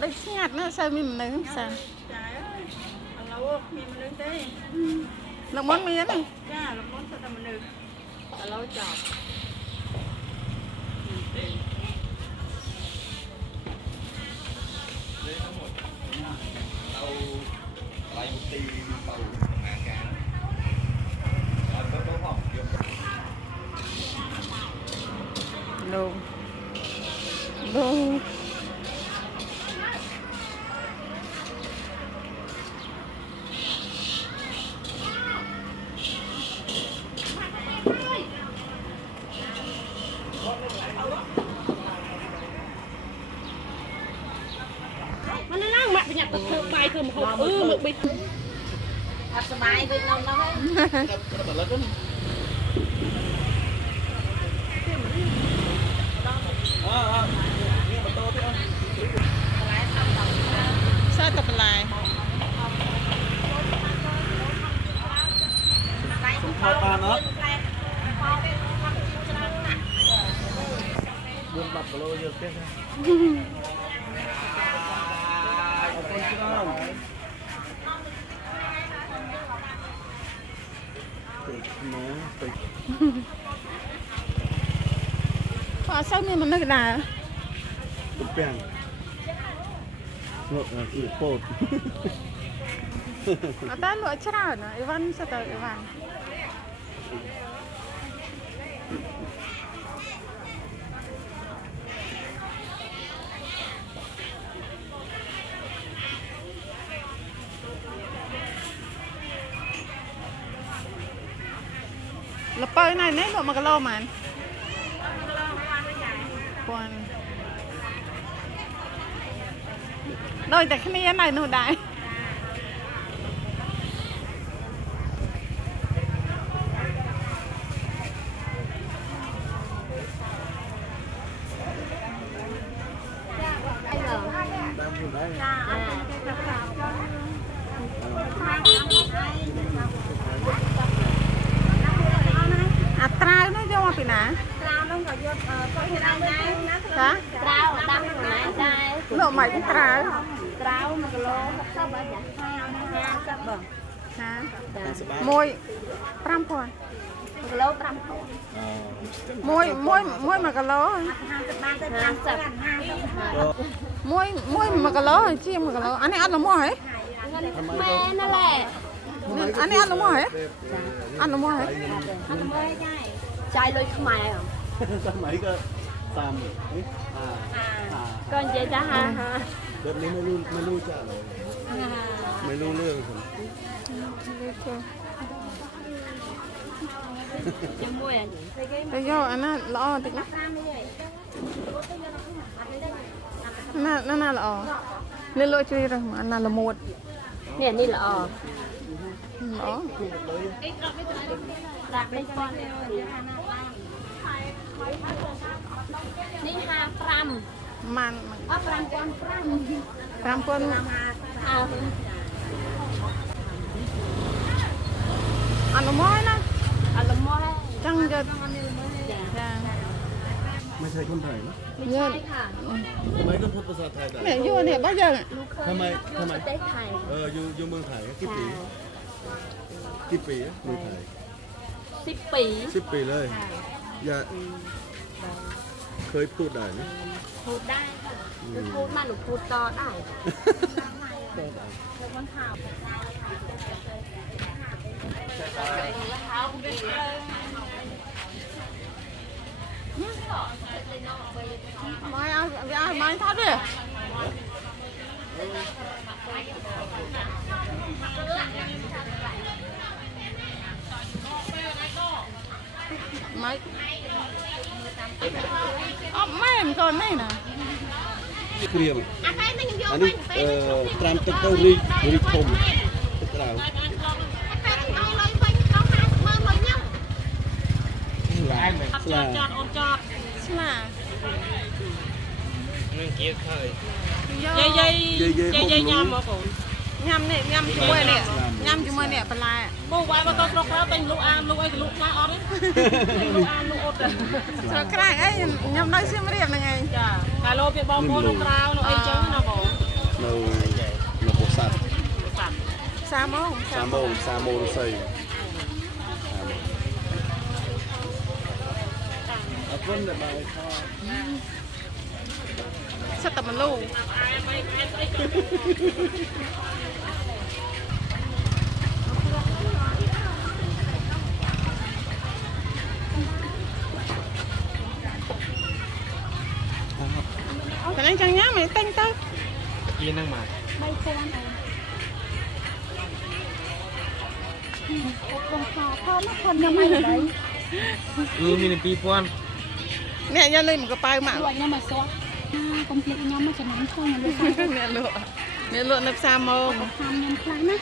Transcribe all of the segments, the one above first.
đây nhạt nữa sao mình nướng sao lâu mình nướng thế nó món miếng này cha là món sao mình nướng lâu chọt đồ đồมันนั่งมาเป็นอย่างเธอใบเธอหมกหมึกบิดสบายไปนอนแล้วให้sao tập lại thao ta nó buông bắp lô vô tiếp sao mình nó đà tụt bèn ngược là sự phốt ta lựa chả nữa Ivan sao tới Ivan là bơi này nấy mà cái lô mà còn đôi tại cái này nụ đại à trao nó vô mà bị nã trao nó còn vô coi hiện nay này hả trao đâm này đây lộ mày cũng trao trao mà cái lô sao vậy ha sao bờ hả môi pram phòn cái lô trâm môi mà cái lỗ môi mà cái lỗ chim mà cái lỗ anh ấy ăn là mua hả mẹ nó lẹ anh ấy ăn là mua hả ăn là mua hả chai lôi mày sao mấy cái tầm con chị cha ha đợtนี้ไม่รู้จะอะไรไม่รู้เรื่องผม chim muối à bây giờ anh ấy lo thì nó là nên lôi chui rồi mà anh là một nè đi là đó đặt bên con đi ha pram man pram con pram con ăn mồi nè ăn là mồi chẳng giờ ไม่ใช่คนไทยนะ ไม่ใช่ค่ะ ทำไมต้องพูดภาษาไทยได้ เนี่ยอยู่เนี่ยบ้านยัง ทำไม ประเทศไทย อยู่เมืองไทยกี่ปีอะเมืองไทย 10 ปี 10 ปีเลยอย่าเคยพูดได้ไหม พูดได้ค่ะหนูพูดมาหนูพูดต่อได้ mai thắt đi mai mày còn này nè เกรียมอันนี้ตรามตึกเต้ารีคมตึกเราจอดโอนจอด là นึ่งเกี๊ยวเคย dây nhầm mà cũng nhâm này nhâm chú mày nè nhâm chú mày nè bà lai bố quay mà con rốc ra tên lũ ăn lũ ấy lũ lá ở đấy lũ ăn lũ ôn ស្រកក្រាក់អីខ្ញុំនៅសៀមរាបហ្នឹងឯង ចាកាលោពីបងប្អូនក្នុងក្រៅនោះអីចឹងណាបង នៅពោធិ៍សាត់ 3 ម៉ោង 3 ម៉ោងស្អីអរគុណដែលបាយខ សិតតែមនុស្សតែនេះចឹងញ៉ាំមិនទិញទៅ kia năng mà មាន2000 នេះយកលុយមួយកប៉ៅមក លក់ញ៉ាំមកសោះកុំភ្លេចញ៉ាំមកចំណាំខ្លួនញ៉ាំលក់ អ្នកលក់នៅផ្សារម៉ោង ខាំញ៉ាំខ្លាំងណា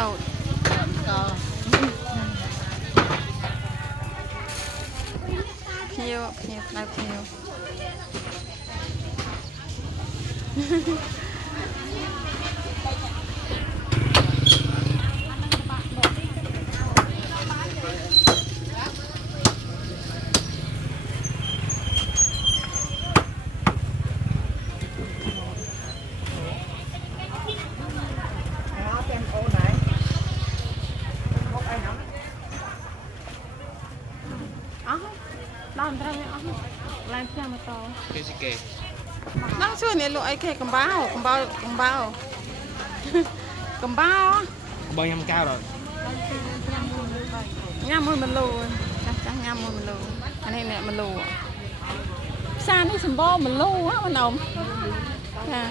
ឡូតភ្ញៀវដៅភ្ញៀវ ដល់ត្រឹមអស់ឡើងផ្ទះមកត cái gì kì ដល់ជួយនេះលក់អីគេកំបោកំបោ bao nhiêu cao rồi ញ៉ាំមួយ1ឡូចាស់ញ៉ាំមួយ1ឡូអានេះអ្នក1ឡូផ្សារនេះសម្បូរ1ឡូហ៎បងអ៊ំចា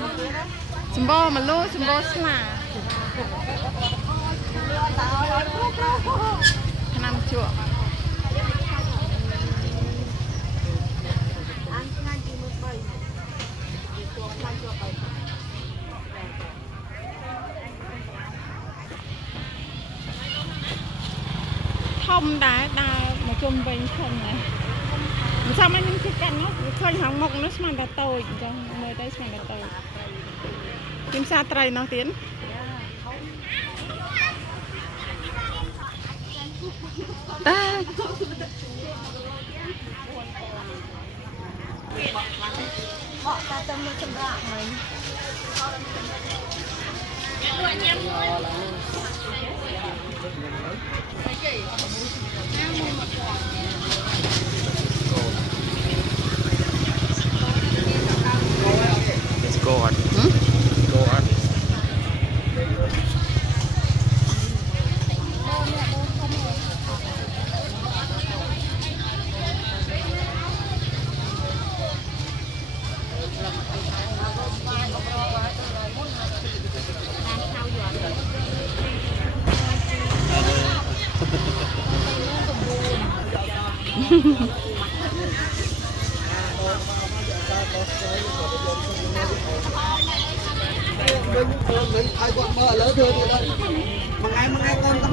សម្បូរ1ឡូសម្បូរស្លាឆ្នាំជក់ ធំដែរដើរមកជុំវិញធំណាស់មិនសមឲ្យខ្ញុំជិះកាត់នោះឃើញខាងមុខនោះស្មានតែតូចអញ្ចឹងមើលទៅស្មានតែតូចទីផ្សារត្រីនោះទៀតតា let's go on go on មិនឲ្យគាត់មើលឥឡូវធ្វើទៀតហើយមួយថ្ងៃកូនទៅ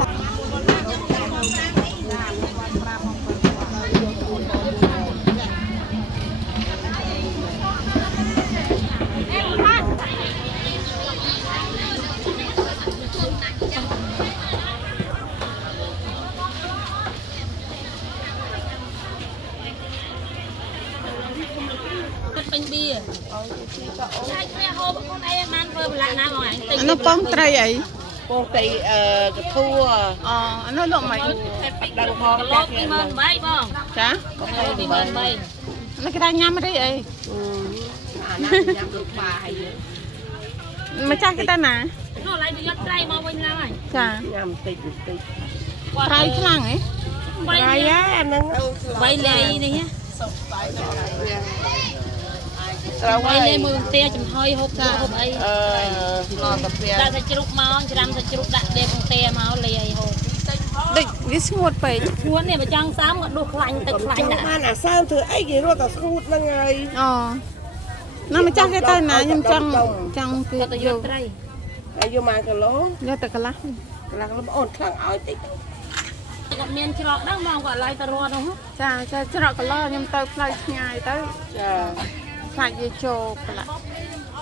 ពេញបៀចាច់គ្នាហូបខ្លួនឯង បន្លាក់ណាបងអញ អានោះពងត្រីអី ពងត្រីកធួ អូអានោះលក់មិន ដឹងផង គីឡូ28000បង ចា 28000 នេះគេថាញ៉ាំរីអី អាណាញ៉ាំដូចបាយ ម្ចាស់គេទៅណា នោះឡើយទៅយកត្រីមកវិញឡើងហើយ ចា ញ៉ាំតិចតិច ត្រីខ្លាំងហ៎ បាយ បាយអាហ្នឹង បាយលេនេះ ត្រូវ បា ហើយ យលេមើលផ្ទះចំហុយហូបហូបអី ស្ងោកាហ្វេ ដាក់សាច់ជ្រូកមកច្រាំសាច់ជ្រូកដាក់លេក្នុងផ្ទះមកលេអីហូប ដូចវាស្ងួតពេក ឈួននេះបើចង់សើមក៏ដួសខ្លាញ់ទឹកខ្លាញ់ដាក់ បានអាសើមធ្វើអីគេរត់តែស្ងួតហ្នឹងហើយ អូណាម្ចាស់គេទៅណាខ្ញុំចង់គឺ គាត់ទៅយកត្រី ហើយយក1គីឡូ យកតែកន្លះ កន្លះលំអូនខ្លាំងឲ្យតិច គាត់មានច្រកដឹងមកគាត់ឡើយទៅរត់នោះ ចាចាច្រកកន្លះខ្ញុំទៅផ្លូវឆ្ងាយទៅ ចា ខ្លាចវាចូលប្រឡាក់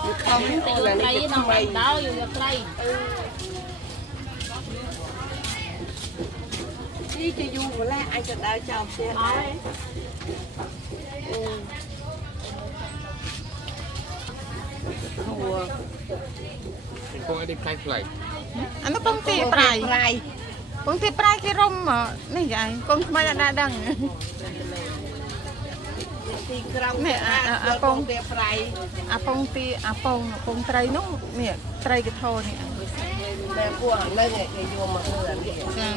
វាខំ ទៅ អូ យក ន ត្រី នេះ ដល់ ថ្មី ដល់យកត្រី នេះជាយូរម្លេះអាចទៅដើរចោលផ្ទះដែរហួ พวกไอ้ดิบไฟ អានោះពងទីប្រៃ ប្រៃ ពងទីប្រៃគេរុំនេះយាយកូនថ្មីអត់ដឹង ទីក្រៅ នេះអាពង ទីប្រៃ អាពងទីអាពងត្រីនោះនេះត្រីកធោនេះ តែពួកអានឹងគេយកមកធ្វើអានេះ ចា